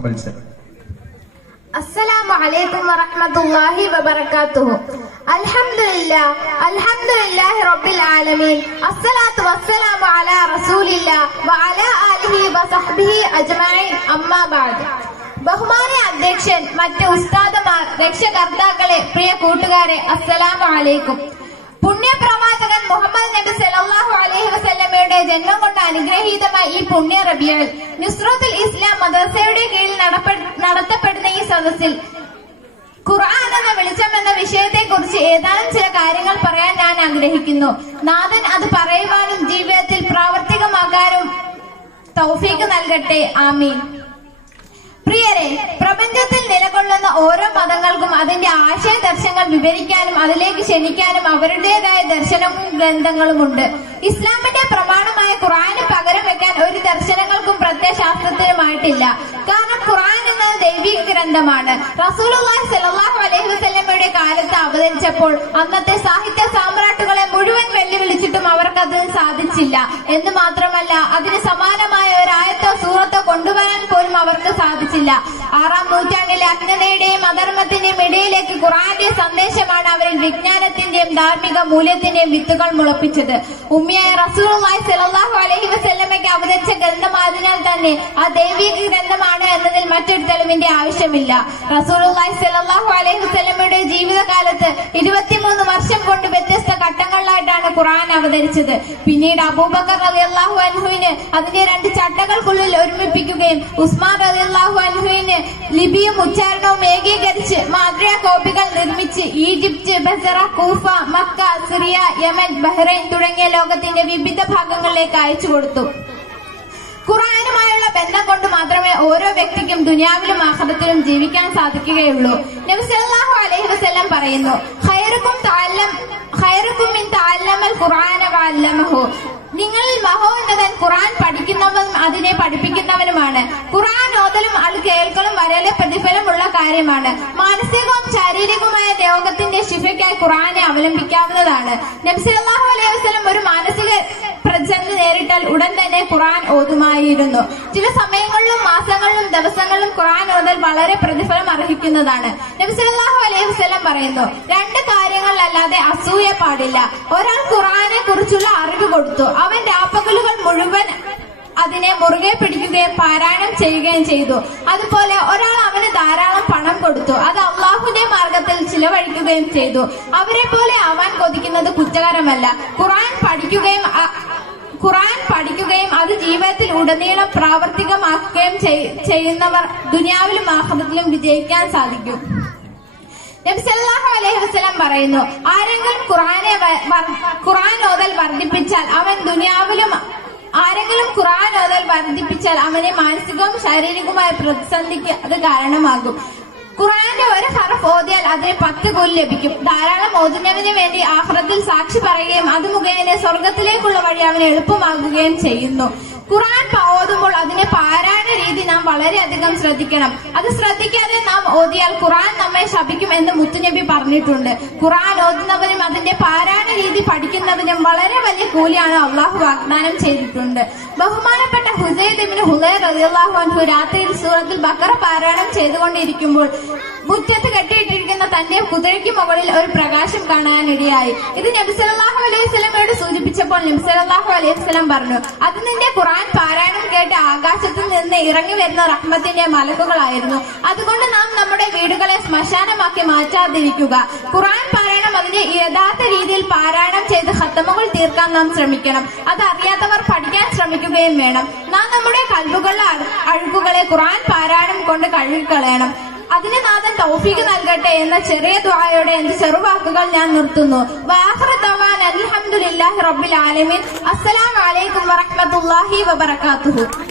Compulsory അസ്സലാമു അലൈക്കും വറഹ്മത്തുള്ളാഹി വബറകാതുഹു അൽഹംദുലില്ല അൽഹംദുലില്ലാഹി റബ്ബിൽ ആലമീൻ. അസ്സലാത്തു വസ്സലാമു അലാ റസൂലില്ല വഅലാ ആലിഹി വസഹ്ബിഹി അജ്മഈൻ. അമ്മാ ബഅദ് ബഹുമാന്യ അധ്യക്ഷൻ മറ്റ് ഉസ്താദമാർ രക്ഷകർത്താക്കളെ പ്രിയ കൂട്ടുകാരെ അസ്സലാമു അലൈക്കും. പുണ്യപ്രവാചകൻ മുഹമ്മദ് നബി സല്ലല്ലാഹു അലൈഹി വസല്ലമയുടെ ജന്മം കൊണ്ട് അനുഗ്രഹീതമായ ഈ പുണ്യ റബിയൽ നുസ്രത്തുൽ ഇസ്ലാം മദർസയുടെ കീഴിൽ നടത്തപ്പെടുന്ന ഈ സദസ്സിൽ ഖുർആൻ എന്ന വെളിച്ചം എന്ന വിഷയത്തെ കുറിച്ച് ഏതാനും ചില കാര്യങ്ങൾ പറയാൻ ഞാൻ ആഗ്രഹിക്കുന്നു. നാഥൻ അത് പറയുവാനും ജീവിതത്തിൽ പ്രാവർത്തികമാക്കാനും തൗഫീക്ക് നൽകട്ടെ. ആമീൻ. പ്രിയരെ പ്രപഞ്ചത്തിൽ നിലകൊള്ളുന്ന ഓരോ മതങ്ങൾക്കും അതിന്റെ ആശയ ദർശനങ്ങൾ വിവരിക്കാനും അതിലേക്ക് ക്ഷണിക്കാനും അവരുടേതായ ദർശനവും ഗ്രന്ഥങ്ങളുമുണ്ട്. ഇസ്ലാമിന്റെ പ്രമാണമായ ഖുറാന് പകരം വെക്കാൻ ഒരു ദർശനങ്ങൾക്കും പ്രത്യയശാസ്ത്രത്തിനുമായിട്ടില്ല കാരണം ഖുറാൻ എന്നത് ദൈവിക ഗ്രന്ഥമാണ്. റസൂൽ അലൈഹി വസ്ലമയുടെ കാലത്ത് അവതരിച്ചപ്പോൾ അന്നത്തെ സാഹിത്യ വെല്ലുവിളിച്ചിട്ടും അവർക്കത് സാധിച്ചില്ല. എന്ന് മാത്രമല്ല അതിന് സമാനമായ ഒരായത്തോ സൂറത്തോ കൊണ്ടുവരാൻ പോലും അവർക്ക് സാധിച്ചില്ല. ആറാം നൂറ്റാണ്ടിലെ അജ്ഞതയുടെയും അധർമ്മത്തിന്റെയും ഇടയിലേക്ക് ഖുറാന്റെ സന്ദേശമാണ് അവരിൽ വിജ്ഞാനത്തിന്റെയും ധാർമ്മിക മൂല്യത്തിന്റെയും വിത്തുകൾ മുളപ്പിച്ചത്. ഉമ്മിയായ റസൂറുമായി സ്വല്ലല്ലാഹു അലഹി വസല്ലമയ്ക്ക് അവതരിച്ച ഗ്രന്ഥമായതിനാൽ തന്നെ ആ ദൈവിക ഗ്രന്ഥമാണ് എന്നതിൽ മറ്റൊരു തെളിവിന്റെ ആവശ്യമില്ല. റസൂലുള്ളാഹി സ്വല്ലല്ലാഹു അലൈഹി വസല്ലമയുടെ ജീവിതകാലത്ത് ഇരുപത്തിമൂന്ന് വർഷം കൊണ്ട് വ്യത്യസ്ത ഘട്ടങ്ങളിലായിട്ടാണ് ഖുറാൻ അവതരിച്ചത് പിന്നീട് അബൂബക്കർ റളിയല്ലാഹു അൻഹുവിന് അതിന്റെ രണ്ട് ചട്ടകൾക്കുള്ളിൽ ഒരുമിപ്പിക്കുകയും ഉസ്മാൻ റളിയല്ലാഹു അൻഹുവിന് ലിപിയും ഉച്ചാരണവും ഏകീകരിച്ച് മാതൃക കോപ്പികൾ നിർമ്മിച്ച് Egypt Basra Kufa Mecca Syria Yemen Bahrain തുടങ്ങിയ ലോകത്തിന്റെ വിവിധ ഭാഗങ്ങളിലേക്ക് അയച്ചു കൊടുത്തു. ഖുറാനുമായുള്ള ബന്ധം കൊണ്ട് മാത്രമേ ഓരോ വ്യക്തിക്കും ദുനിയാവിലും ആഹ്ലത്തിലും ജീവിക്കാൻ സാധിക്കുകയുള്ളൂ. നബി അലൈഹി വസല്ലം പറയുന്നു മിൻ തഅല്ലമൽ ഖുർആന വഅല്ലമഹു നിങ്ങളിൽ മഹോന്നതൻ ഖുർആൻ പഠിക്കുന്നവനും അതിനെ പഠിപ്പിക്കുന്നവനുമാണ്. ഖുർആൻ ഓതലും അത് കേൾക്കലും വരൽ പ്രതിഫലമുള്ള കാര്യമാണ്. മാനസികവും ശാരീരികവുമായ രോഗത്തിന്റെ ശിഫയ്ക്കായി ഖുർആനെ അവലംബിക്കാവുന്നതാണ്. നബി സല്ലല്ലാഹു അലൈഹി മാനസിക നേരിട്ടാൽ ഉടൻ തന്നെ ഖുറാൻ ഓതുമായിരുന്നു. ചില സമയങ്ങളിലും മാസങ്ങളിലും ദിവസങ്ങളിലും ഖുറാൻ ഓതൽ വളരെ പ്രതിഫലം അർഹിക്കുന്നതാണ്. നബി സല്ലല്ലാഹു അലൈഹി വസ്ലം പറയുന്നു രണ്ട് കാര്യങ്ങളിലല്ലാതെ അസൂയ പാടില്ല. ഒരാൾ ഖുറാനെ കുറിച്ചുള്ള അറിവ് കൊടുത്തു. അവൻ രാപ്പകലുകൾ മുഴുവൻ അതിനെ മുറുകെ പിടിക്കുകയും പാരായണം ചെയ്യുകയും ചെയ്തു. അതുപോലെ ഒരാൾ അവന് ധാരാളം പണം കൊടുത്തു. അത് അള്ളാഹുന്റെ മാർഗത്തിൽ ചിലവഴിക്കുകയും ചെയ്തു. അവരെ പോലെ അവൻ കൊതിക്കുന്നത് കുറ്റകരമല്ല. ഖുറാൻ പഠിക്കുകയും ഖുർആൻ പഠിക്കുകയും അത് ജീവിതത്തിൽ ഉടനീളം പ്രാവർത്തികമാക്കുകയും ചെയ്യുന്നവർ ദുനിയാവിലും ആഹ്റത്തിലും വിജയിക്കാൻ സാധിക്കും. നബി സല്ലല്ലാഹു അലൈഹി വസല്ലം പറയുന്നു ആരെങ്കിലും ഖുറാനെ ഖുറാൻ ഓതൽ വർദ്ധിപ്പിച്ചാൽ അവൻ ദുനിയാവിലും ആരെങ്കിലും ഖുറാൻ ഓതൽ വർദ്ധിപ്പിച്ചാൽ അവനെ മാനസികവും ശാരീരികവുമായ പ്രതിസന്ധിക്ക് അത് കാരണമാകും. ഖുർആന്റെ ഒരു ഹറഫ് ഓതിയാൽ അതിന് പത്ത് കൂലി ലഭിക്കും. ധാരാളം ഓതുന്നതിന് വേണ്ടി ആഹ്റത്തിൽ സാക്ഷി പറയുകയും അത് മുഖേന സ്വർഗത്തിലേക്കുള്ള വഴി അവന് എളുപ്പമാകുകയും ചെയ്യുന്നു. ഖുറാൻ ഓതുമ്പോൾ അതിന്റെ പാരായണ രീതി നാം വളരെയധികം ശ്രദ്ധിക്കണം. അത് ശ്രദ്ധിക്കാതെ നാം ഓതിയാൽ ഖുറാൻ നമ്മെ ശപിക്കും എന്ന് മുത്തുനബി പറഞ്ഞിട്ടുണ്ട്. ഖുറാൻ ഓതുന്നവനും അതിന്റെ പാരായണ രീതി പഠിക്കുന്നവനും വളരെ വലിയ കൂലിയാണ് അള്ളാഹു വാഗ്ദാനം ചെയ്തിട്ടുണ്ട്. ബഹുമാനപ്പെട്ട ഹുസൈദ് ഇബ്നു ഹുലൈർ റളിയല്ലാഹു അൻഹു രാത്രിയിൽ സൂറത്തിൽ ബക്കറ പാരായണം ചെയ്തുകൊണ്ടിരിക്കുമ്പോൾ മുറ്റത്ത് കെട്ടിയിട്ടിരിക്കുന്ന തന്റെ കുതിരയ്ക്ക് മുകളിൽ ഒരു പ്രകാശം കാണാനിടയായി. ഇത് നബി സല്ലല്ലാഹു അലൈഹി സ്വലമയോട് സൂചിപ്പിച്ചപ്പോൾ നബി സല്ലല്ലാഹു അലൈഹി സ്വലം പറഞ്ഞു അത് നിന്റെ ഖുറാൻ പാരായണം കേട്ട് ആകാശത്തിൽ നിന്ന് ഇറങ്ങി വരുന്ന റഹ്മത്തിന്റെ മലക്കുകളായിരുന്നു. അതുകൊണ്ട് നാം നമ്മുടെ വീടുകളെ ശ്മശാനമാക്കി മാറ്റാതിരിക്കുക. ഖുർആൻ പാരായണം അതിന്റെ യഥാർത്ഥ രീതിയിൽ പാരായണം ചെയ്ത് ഹത്തമുകൾ തീർക്കാൻ നാം ശ്രമിക്കണം. അത് അറിയാത്തവർ പഠിക്കാൻ ശ്രമിക്കുകയും വേണം. നാം നമ്മുടെ കൽബുകളിലെ അഴു- അഴുക്കുകളെ ഖുർആൻ പാരായണം കൊണ്ട് കഴുകിക്കളയണം. അതിന് നാഥൻ തൗഫീക്ക് നൽകട്ടെ എന്ന ചെറിയ ദ്വായോടെ എന്റെ ചെറുവാക്കുകൾ ഞാൻ നിർത്തുന്നു. അൽഹംദുലില്ലാഹി റബ്ബിൽ ആലമീൻ. അസ്സലാമു അലൈക്കും വറഹ്മത്തുള്ളാഹി വബറകാതുഹു.